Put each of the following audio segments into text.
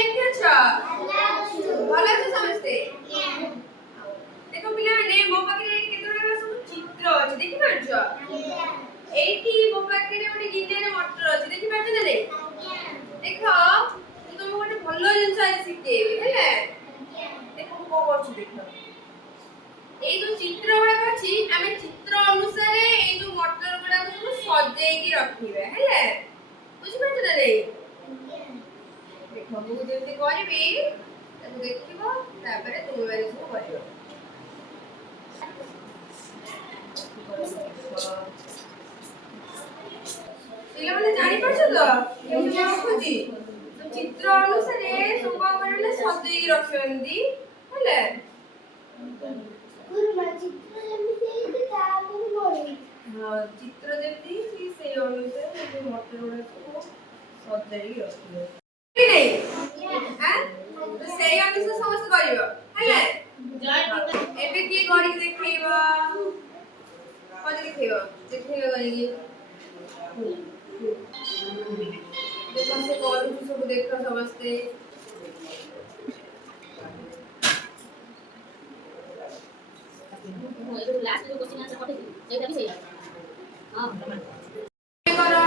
କେମିତି ଅଛ? ଭଲ ଅଛ ସମସ୍ତେ? ଦେଖ ପିଲାମାନେ ମୋ ପାଖରେ କେତେଗୁଡା ସବୁ ଚିତ୍ର ଅଛି ଦେଖିପାରୁଛ? ଏଇଠି ମୋ ପାଖରେ ଗୋଟେ ଗିନାରେ ମଟର ଅଛି ଦେଖିପାରୁଛ ନା ନାଇଁ? ଦେଖ ମୁଁ ତମକୁ ଗୋଟେ ଭଲ ଜିନିଷ ଆଜି ଶିଖେଇବି ହେଲା? ଦେଖ ମୁଁ କଣ କରୁଛି ଦେଖ। এই যে চিত্র গুড়াক আছে আমি চিত্র অনুসারে এই যে মটর গুড়াক সব সজাইকি রাখিবা হেলা বুঝি পাচ্ছ না রে দেখো মু যেমতি করবি তাকে দেখিব তারপরে তুমি মানে সব করিব ପିଲାମାନେ ଜାଣି ପାରୁଛ ତ କେମିତି ରଖୁଛି ଚିତ୍ର ଅନୁସାରେ ସବୁ କଣ କରିବେ ନା ସଜେଇକି ରଖିଛନ୍ତି ହେଲା ଚିତ୍ର ଯେମିତି ସେଇ ଅନୁସାରେ ଯୋଉ ମଟର ଗୁଡା ସବୁ ସଜାଇକି ରଖିବେ ସେଇ ଅନୁସାରେ ସମସ୍ତେ କରିବ ହେଲା ଏବେ କିଏ କରିକି ଦେଖେଇବ କରିକି ଦେଖେଇବ ଦେଖେଇବ କରିକି ଦେଖ ସେ କରୁଛି ସବୁ ଦେଖ ସମସ୍ତେ लास्ट जो क्वेश्चन आंसर पढ़े एटा भी सही है हां करो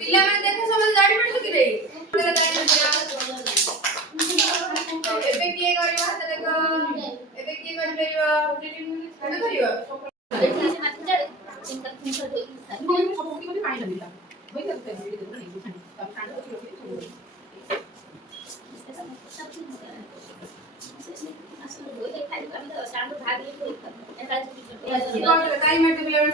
पिला में देखो समझ गाड़ी पड़ चुकी रही एबे किए करियो हाथ देखो एबे किए कर परियो हमें करियो टाइम में पिला में